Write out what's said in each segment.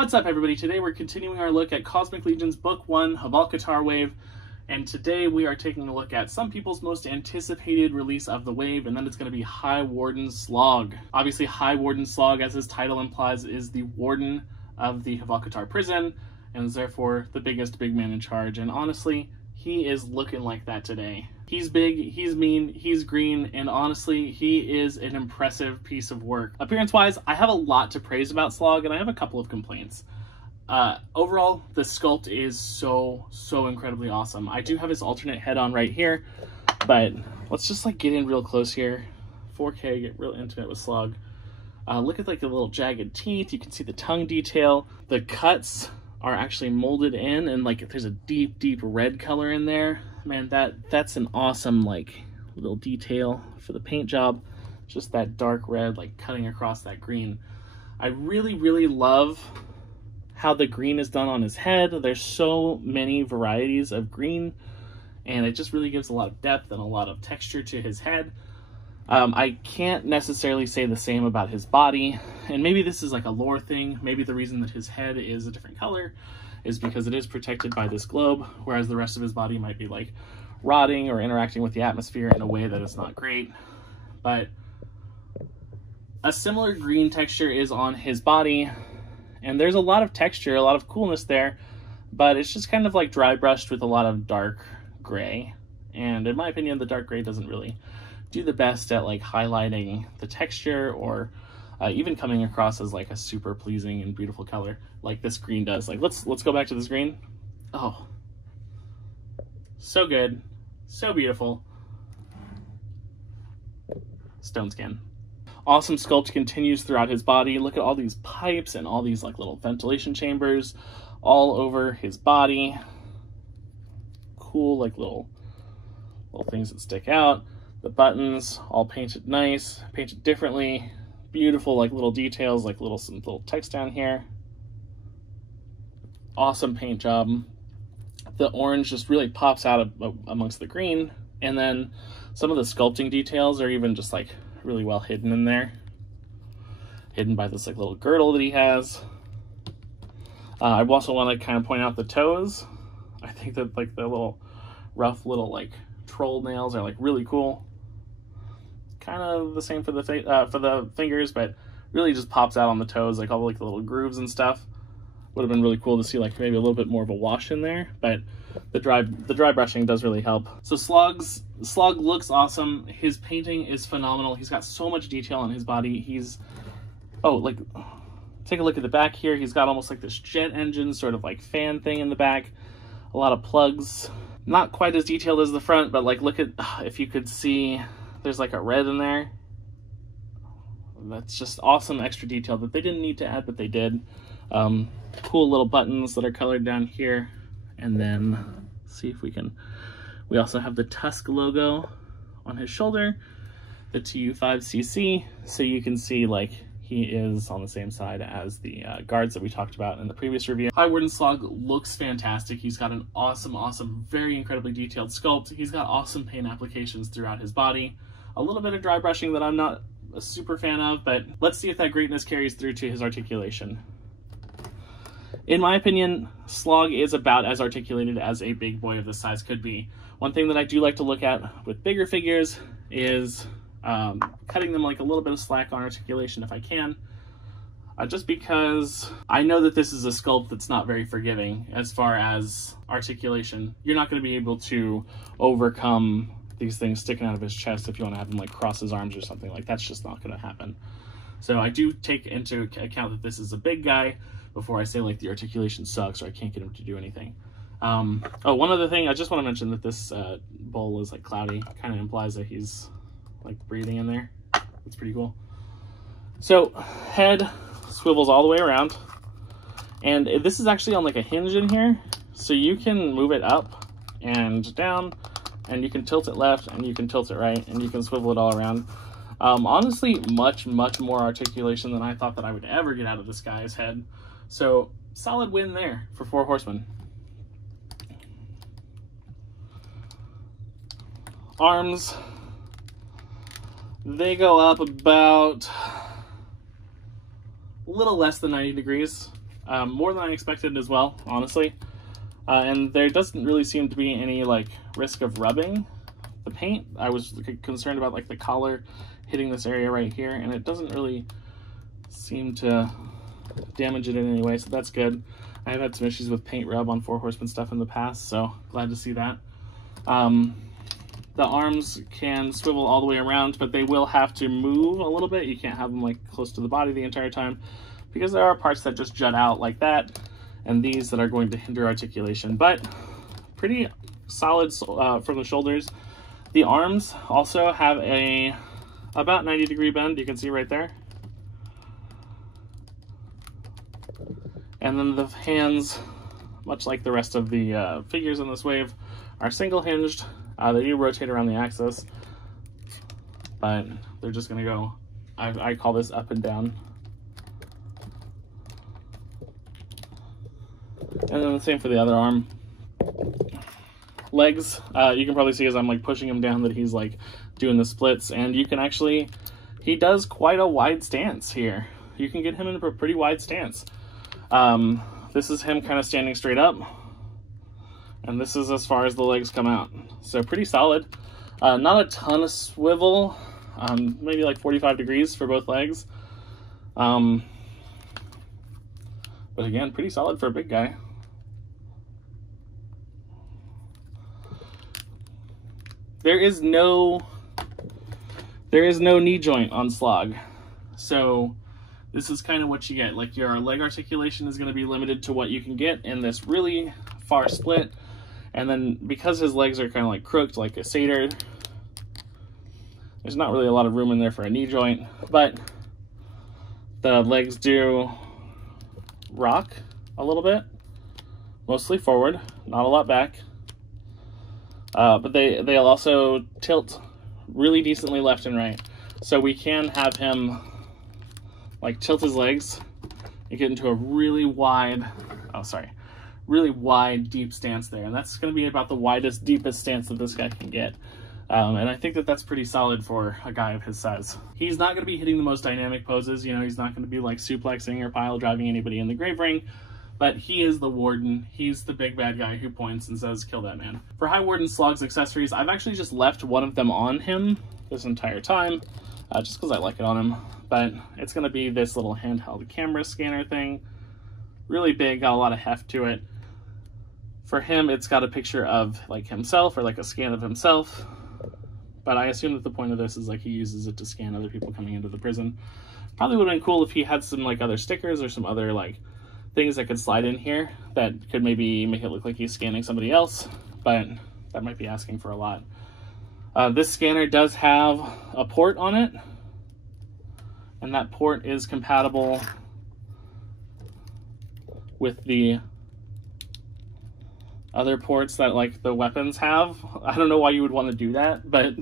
What's up, everybody? Today we're continuing our look at Cosmic Legion's Book 1, Hvalkatar Wave, and today we are taking a look at some people's most anticipated release of the wave, and then it's going to be Highwarden Slogg. Obviously, Highwarden Slogg, as his title implies, is the warden of the Hvalkatar prison, and is therefore the biggest big man in charge, and honestly, he is looking like that today. He's big, he's mean, he's green, and honestly, he is an impressive piece of work. Appearance-wise, I have a lot to praise about Slogg, and I have a couple of complaints. Overall, the sculpt is so incredibly awesome. I do have his alternate head on right here, but let's just like get in real close here. 4K, get real intimate with Slogg. Look at like the little jagged teeth. You can see the tongue detail. The cuts are actually molded in, and like there's a deep red color in there. Man, that's an awesome like little detail for the paint job. Just that dark red like cutting across that green. I really love how the green is done on his head. There's so many varieties of green, and it just really gives a lot of depth and a lot of texture to his head. I can't necessarily say the same about his body, and maybe this is like a lore thing. Maybe the reason that his head is a different color is because it is protected by this globe, whereas the rest of his body might be like rotting or interacting with the atmosphere in a way that is not great. But a similar green texture is on his body, and there's a lot of texture, a lot of coolness there, but it's just kind of like dry brushed with a lot of dark gray. And in my opinion, the dark gray doesn't really do the best at like highlighting the texture or even coming across as like a super pleasing and beautiful color like this green does. Like let's go back to this green. Oh, so good, so beautiful. Stone skin. Awesome sculpt continues throughout his body. Look at all these pipes and all these like little ventilation chambers all over his body. Cool, like little things that stick out. The buttons all painted nice, painted differently. Beautiful like little details, like some little text down here. Awesome paint job. The orange just really pops out amongst the green, and then some of the sculpting details are even just like really well hidden in there. Hidden by this like little girdle that he has. I also want to kind of point out the toes. I think that like the little rough little like troll nails are like really cool. Kind of the same for the fingers, but really just pops out on the toes, like all like the little grooves and stuff. Would have been really cool to see like maybe a little bit more of a wash in there, but the dry brushing does really help. So Slogg looks awesome. His painting is phenomenal. He's got so much detail on his body. Like take a look at the back here. He's got almost like this jet engine sort of like fan thing in the back. A lot of plugs. Not quite as detailed as the front, but like look at, if you could see, there's like a red in there. That's just awesome extra detail that they didn't need to add, but they did. Cool little buttons that are colored down here. And then see if we also have the Tusk logo on his shoulder, the TU5CC, so you can see like he is on the same side as the guards that we talked about in the previous review. Highwarden Slogg looks fantastic. He's got an awesome, very incredibly detailed sculpt. He's got awesome paint applications throughout his body. A little bit of dry brushing that I'm not a super fan of, but let's see if that greatness carries through to his articulation. In my opinion, Slogg is about as articulated as a big boy of this size could be. One thing that I do like to look at with bigger figures is cutting them like a little bit of slack on articulation if I can, just because I know that this is a sculpt that's not very forgiving as far as articulation. You're not going to be able to overcome these things sticking out of his chest if you want to have him like cross his arms or something. Like that's just not going to happen. So I do take into account that this is a big guy before I say like the articulation sucks or I can't get him to do anything. Oh, one other thing, I just want to mention that this bowl is like cloudy. Kind of implies that he's like breathing in there. It's pretty cool. So head swivels all the way around, and this is actually on like a hinge in here, so you can move it up and down, and you can tilt it left and you can tilt it right, and you can swivel it all around. Honestly, much more articulation than I thought that I would ever get out of this guy's head. So solid win there for 4 horsemen. Arms, they go up about a little less than 90 degrees. more than I expected as well, honestly. And there doesn't really seem to be any like risk of rubbing the paint. I was concerned about like the collar hitting this area right here, and it doesn't really seem to damage it in any way, so that's good. I have had some issues with paint rub on 4 Horsemen stuff in the past, so glad to see that. The arms can swivel all the way around, but they will have to move a little bit. You can't have them like close to the body the entire time, because there are parts that just jut out like that, and these that are going to hinder articulation. But pretty solid from the shoulders. The arms also have a about 90-degree bend, you can see right there. And then the hands, much like the rest of the figures in this wave, are single hinged. They do rotate around the axis, but they're just gonna go, I call this up and down. And then the same for the other arm. Legs, you can probably see as I'm like pushing him down that he's like doing the splits, and you can actually, he does quite a wide stance here. You can get him into a pretty wide stance. This is him kind of standing straight up, and this is as far as the legs come out. So pretty solid. Not a ton of swivel, maybe like 45 degrees for both legs. But again, pretty solid for a big guy. There is no knee joint on Slogg, so this is kind of what you get. Like, your leg articulation is going to be limited to what you can get in this really far split. And then because his legs are kind of like crooked like a satyr, there's not really a lot of room in there for a knee joint, but the legs do rock a little bit, mostly forward, not a lot back. But they'll also tilt really decently left and right. So we can have him like tilt his legs and get into a really wide, really wide, deep stance there. And that's going to be about the widest, deepest stance that this guy can get. And I think that that's pretty solid for a guy of his size. He's not going to be hitting the most dynamic poses. You know, he's not going to be like suplexing or pile driving anybody in the grave ring. But he is the warden. He's the big bad guy who points and says, kill that man. For Highwarden Slogg's accessories, I've actually just left one of them on him this entire time, just because I like it on him. But it's going to be this little handheld camera scanner thing. Really big, got a lot of heft to it. For him, it's got a picture of like himself, or like a scan of himself. But I assume that the point of this is like he uses it to scan other people coming into the prison. Probably would have been cool if he had some like other stickers or some other like things that could slide in here that could maybe make it look like he's scanning somebody else, but that might be asking for a lot. This scanner does have a port on it, and that port is compatible with the other ports that like the weapons have. I don't know why you would want to do that, but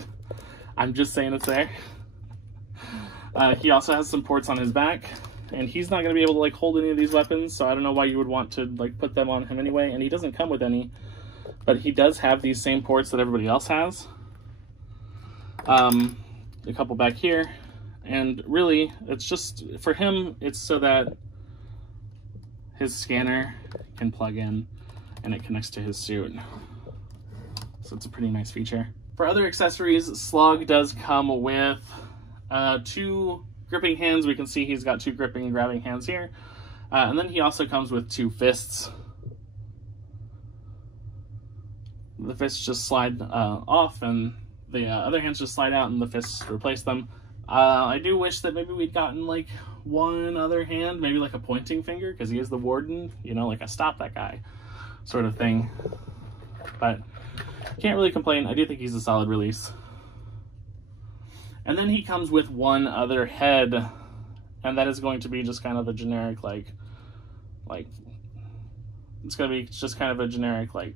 I'm just saying it's there. He also has some ports on his back, and he's not going to be able to like hold any of these weapons, so I don't know why you would want to like put them on him anyway. And he doesn't come with any, but he does have these same ports that everybody else has. A couple back here, and really it's just for him, it's so that his scanner can plug in and it connects to his suit. So it's a pretty nice feature. For other accessories, Slogg does come with 2 gripping hands. We can see he's got 2 gripping and grabbing hands here. And then he also comes with 2 fists. The fists just slide off, and the other hands just slide out, and the fists replace them. I do wish that maybe we'd gotten like one other hand, maybe like a pointing finger, because he is the warden, you know, like a stop that guy sort of thing. But can't really complain. I do think he's a solid release. And then he comes with one other head, and that is going to be just kind of a generic like it's going to be just kind of a generic like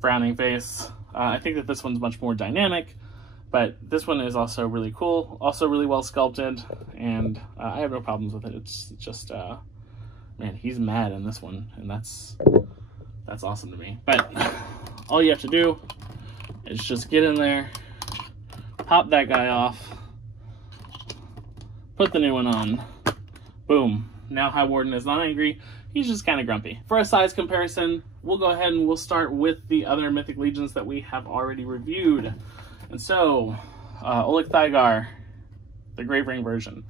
frowning face. I think that this one's much more dynamic, but this one is also really cool, also really well sculpted, and I have no problems with it. It's just man, he's mad in this one, and that's awesome to me. But all you have to do is just get in there, pop that guy off, put the new one on, boom. Now Highwarden is not angry, he's just kind of grumpy. For a size comparison, we'll go ahead and we'll start with the other Mythic Legions that we have already reviewed. And so, Hvalkatar, the Gravering version.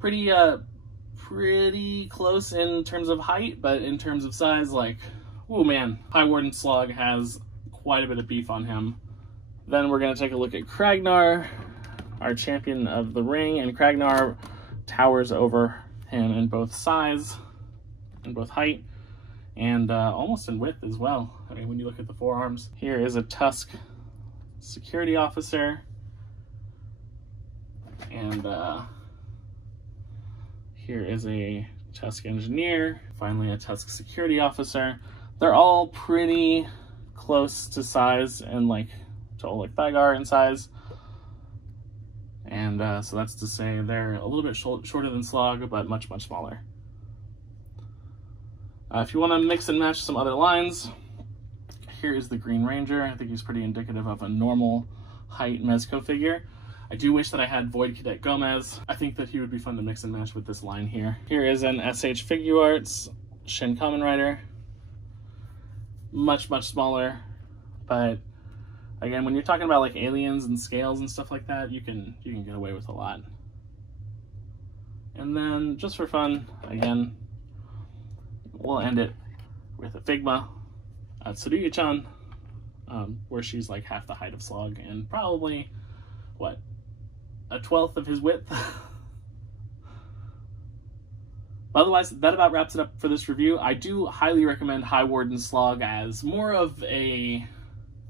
Pretty close in terms of height, but in terms of size, like, oh man, Highwarden Slogg has quite a bit of beef on him. Then we're going to take a look at Kragnar, our champion of the ring, and Kragnar towers over him in both size, in both height, and almost in width as well. I mean, when you look at the forearms. Here is a Tusk security officer, and here is a Tusk engineer, finally a Tusk security officer. They're all pretty close to size and like to Hvalkatar in size. And so that's to say they're a little bit shorter than Slogg, but much, much smaller. If you want to mix and match some other lines, here is the Green Ranger. I think he's pretty indicative of a normal height Mezco figure. I do wish that I had Void Cadet Gomez. I think that he would be fun to mix and match with this line here. Here is an SH Figuarts Shin Kamen Rider. Much, much smaller, but again, when you're talking about like aliens and scales and stuff like that, you can get away with a lot. And then, just for fun, again, we'll end it with a Figma, Tsuruya-chan, where she's like half the height of Slogg and probably, what, a 1/12 of his width? Otherwise, that about wraps it up for this review. I do highly recommend Highwarden Slogg as more of a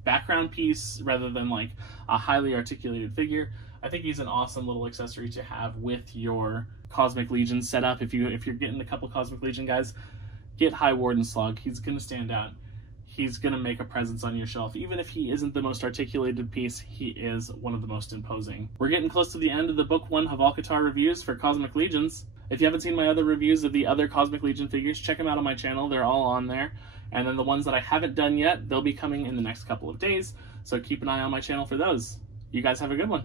background piece rather than like a highly articulated figure. I think he's an awesome little accessory to have with your Cosmic Legion setup. If you're getting a couple Cosmic Legion guys, get Highwarden Slogg. He's going to stand out. He's going to make a presence on your shelf. Even if he isn't the most articulated piece, he is one of the most imposing. We're getting close to the end of the Book 1 Hvalkatar reviews for Cosmic Legions. If you haven't seen my other reviews of the other Cosmic Legion figures, check them out on my channel. They're all on there. And then the ones that I haven't done yet, they'll be coming in the next couple of days. So keep an eye on my channel for those. You guys have a good one.